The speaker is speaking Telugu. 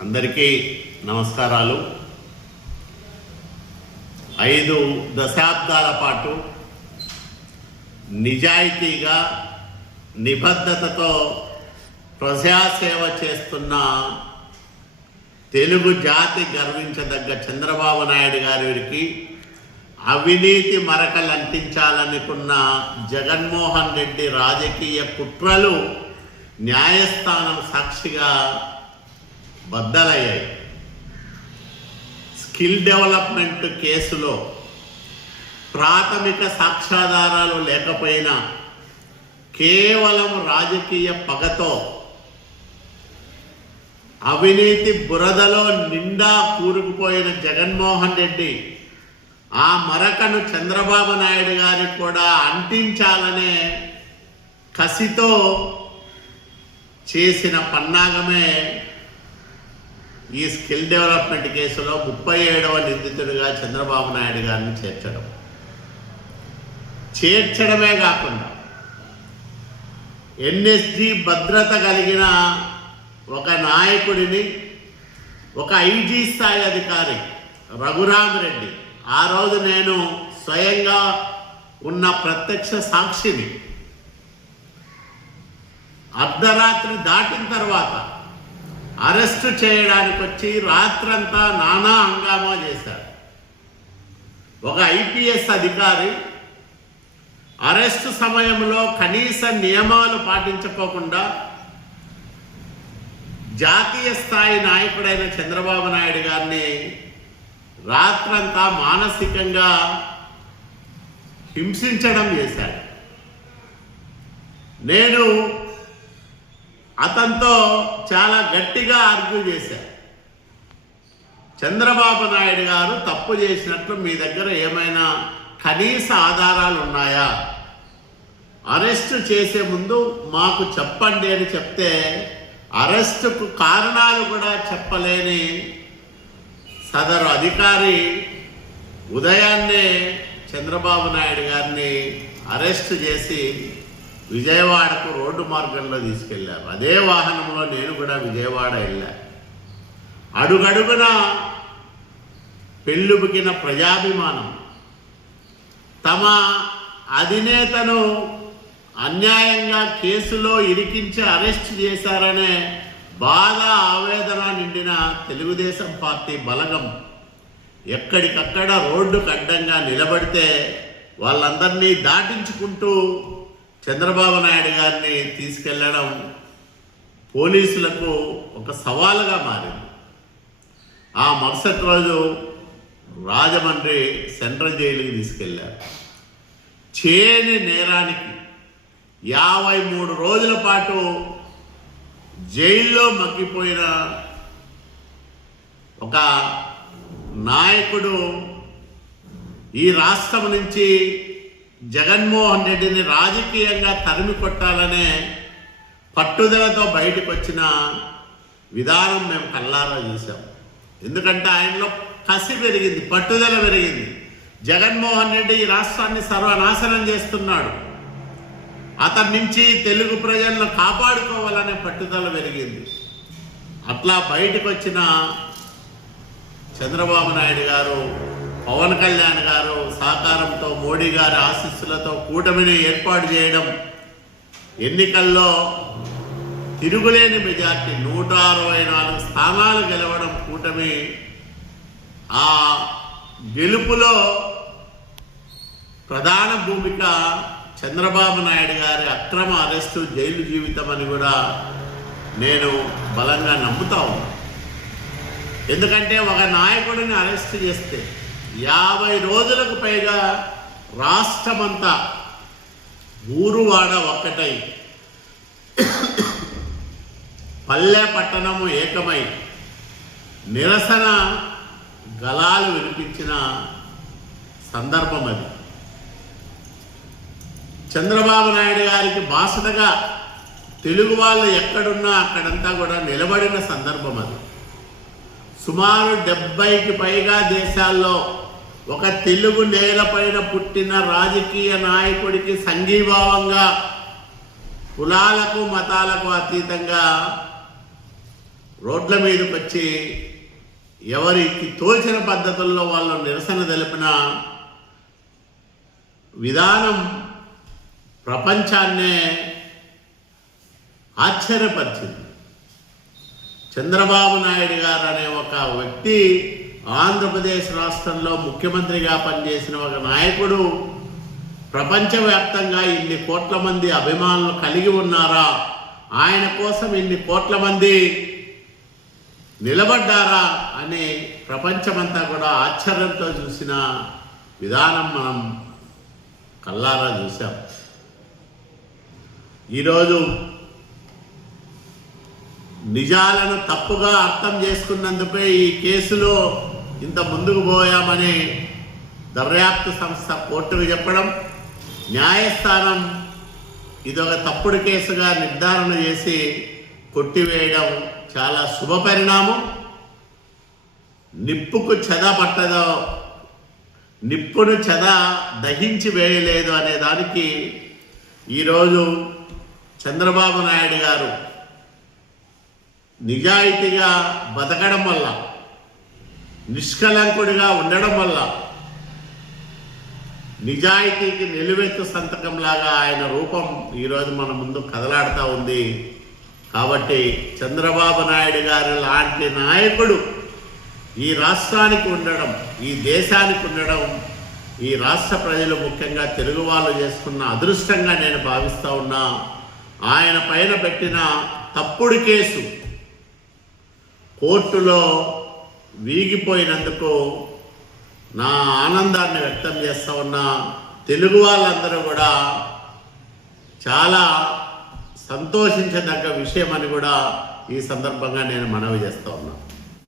అందరికీ నమస్కారాలు. ఐదు దశాబ్దాల పాటు నిజాయితీగా నిబద్ధతతో ప్రజాసేవ చేస్తున్న తెలుగు జాతి గర్వించదగ్గ చంద్రబాబు నాయుడు గారికి అవినీతి మరకలు అంటించాలనుకున్న జగన్మోహన్ రెడ్డి రాజకీయ కుట్రలు న్యాయస్థానం సాక్షిగా బద్దలయ్యాయి. స్కిల్ డెవలప్మెంట్ కేసులో ప్రాథమిక సాక్ష్యాధారాలు లేకపోయినా కేవలం రాజకీయ పగతో అవినీతి బురదలో నిండా కూరుకుపోయిన జగన్మోహన్ రెడ్డి ఆ మరకను చంద్రబాబు నాయుడు గారికి కూడా అంటించాలనే కసితో చేసిన పన్నాగమే ఈ స్కిల్ డెవలప్మెంట్ కేసులో ముప్పై ఏడవ నిందితుడిగా చంద్రబాబు నాయుడు గారిని చేర్చడం. చేర్చడమే కాకుండా ఎన్ఎస్జి భద్రత కలిగిన ఒక నాయకుడిని ఒక ఐజీ స్థాయి అధికారి రఘురామ్ రెడ్డి ఆ రోజు నేను స్వయంగా ఉన్న ప్రత్యక్ష సాక్షిని. అర్ధరాత్రి దాటిన తర్వాత అరెస్ట్ చేయడానికి వచ్చి రాత్రంతా నానా హంగామా చేశారు. ఒక ఐపీఎస్ అధికారి అరెస్ట్ సమయంలో కనీస నియమాలు పాటించకోకుండా జాతీయ స్థాయి నాయకుడైన చంద్రబాబు నాయుడు గారిని రాత్రంతా మానసికంగా హింసించడం చేశాడు. నేను అతనితో చాలా గట్టిగా ఆర్గ్యూ చేశారు చంద్రబాబు నాయుడు గారు తప్పు చేసినట్లు మీ దగ్గర ఏమైనా కనీస ఆధారాలు ఉన్నాయా? అరెస్ట్ చేసే ముందు మాకు చెప్పండి అని చెప్తే అరెస్టుకు కారణాలు కూడా చెప్పలేని సదరు అధికారి ఉదయాన్నే చంద్రబాబు నాయుడు గారిని అరెస్ట్ చేసి విజయవాడకు రోడ్డు మార్గంలో తీసుకెళ్ళారు అదే వాహనంలో నేను కూడా విజయవాడ వెళ్ళా. అడుగడుగున పెళ్ళుబుకిన ప్రజాభిమానం. తమ అధినేతను అన్యాయంగా కేసులో ఇరికించి అరెస్ట్ చేశారనే బాధ ఆవేదన నిండిన తెలుగుదేశం పార్టీ బలగం. ఎక్కడికక్కడ రోడ్డు అడ్డంగా నిలబడితే వాళ్ళందరినీ దాటించుకుంటూ చంద్రబాబు నాయుడు గారిని తీసుకెళ్ళడం పోలీసులకు ఒక సవాలుగా మారింది. ఆ మరుసటి రోజు రాజమండ్రి సెంట్రల్ జైలుకి తీసుకెళ్ళారు. చేయని నేరానికి యాభై మూడు రోజుల పాటు జైల్లో మగ్గిపోయిన ఒక నాయకుడు ఈ రాష్ట్రం నుంచి జగన్మోహన్ రెడ్డిని రాజకీయంగా తరిమి కొట్టాలనే పట్టుదలతో బయటకు వచ్చిన విధానం మేము కల్లారా చూసాం ఎందుకంటే ఆయనలో కసి పెరిగింది పట్టుదల పెరిగింది. జగన్మోహన్ రెడ్డి ఈ రాష్ట్రాన్ని సర్వనాశనం చేస్తున్నాడు. అతని నుంచి తెలుగు ప్రజలను కాపాడుకోవాలనే పట్టుదల పెరిగింది. అట్లా బయటకు వచ్చిన చంద్రబాబు నాయుడు గారు పవన్ కళ్యాణ్ గారు సహకారంతో మోడీ గారి ఆశీస్సులతో కూటమిని ఏర్పాటు చేయడం ఎన్నికల్లో తిరుగులేని మెజార్టీ నూట అరవై నాలుగు స్థానాలు గెలవడం కూటమి ఆ గెలుపులో ప్రధాన భూమిక చంద్రబాబు నాయుడు గారి అక్రమ అరెస్టు జైలు జీవితం అని కూడా నేను బలంగా నమ్ముతా ఉన్నాను ఎందుకంటే ఒక నాయకుడిని అరెస్ట్ చేస్తే యాభై రోజులకు పైగా రాష్ట్రమంతా ఊరువాడ ఒక్కటై. పల్లె పట్టణము ఏకమై. నిరసన గలాలు వినిపించిన సందర్భం అది. చంద్రబాబు నాయుడు గారికి బాసటగా తెలుగు వాళ్ళు ఎక్కడున్నా అక్కడంతా కూడా నిలబడిన సందర్భం అది. సుమారు డెబ్బైకి పైగా దేశాల్లో ఒక తెలుగు నేలపైన పుట్టిన రాజకీయ నాయకుడికి సంఘీభావంగా కులాలకు మతాలకు అతీతంగా రోడ్ల మీదకి వచ్చి ఎవరికి తోచిన పద్ధతుల్లో వాళ్ళు నిరసన తెలిపిన విధానం ప్రపంచాన్నే ఆశ్చర్యపరిచింది. చంద్రబాబు నాయుడు గారు అనే ఒక వ్యక్తి ఆంధ్రప్రదేశ్ రాష్ట్రంలో ముఖ్యమంత్రిగా పనిచేసిన ఒక నాయకుడు ప్రపంచవ్యాప్తంగా ఇన్ని కోట్ల మంది అభిమానులు కలిగి ఉన్నారా? ఆయన కోసం ఇన్ని కోట్ల మంది నిలబడ్డారా? అని ప్రపంచమంతా కూడా ఆశ్చర్యంతో చూసిన విధానం మనం కల్లారా చూసాం ఈరోజు నిజాలను తప్పుగా అర్థం చేసుకున్నందుకే ఈ కేసులో ఇంత ముందుకు పోయామని దర్యాప్తు సంస్థ కోర్టుకు చెప్పడం న్యాయస్థానం ఇదొక తప్పుడు కేసుగా నిర్ధారణ చేసి కొట్టివేయడం చాలా శుభ పరిణామం. నిప్పుకు చెద పట్టదో నిప్పును చెద దహించి వేయలేదు అనే దానికి ఈరోజు చంద్రబాబు నాయుడు గారు నిజాయితీగా బతకడం వల్ల నిష్కలంకుడిగా ఉండడం వల్ల నిజాయితీకి నిలువెత్తు సంతకంలాగా ఆయన రూపం ఈరోజు మన ముందు కదలాడుతూ ఉంది. కాబట్టి చంద్రబాబు నాయుడు గారు లాంటి నాయకుడు ఈ రాష్ట్రానికి ఉండడం ఈ దేశానికి ఉండడం ఈ రాష్ట్ర ప్రజలు ముఖ్యంగా తెలుగు వాళ్ళు చేసుకున్న అదృష్టంగా నేను భావిస్తూ ఉన్నా. ఆయన పైన పెట్టిన తప్పుడు కేసు కోర్టులో వీగిపోయినందుకు నా ఆనందాన్ని వ్యక్తం చేస్తూ ఉన్న తెలుగు వాళ్ళందరూ కూడా చాలా సంతోషించదగ్గ విషయం అని కూడా ఈ సందర్భంగా నేను మనవి చేస్తూ ఉన్నాను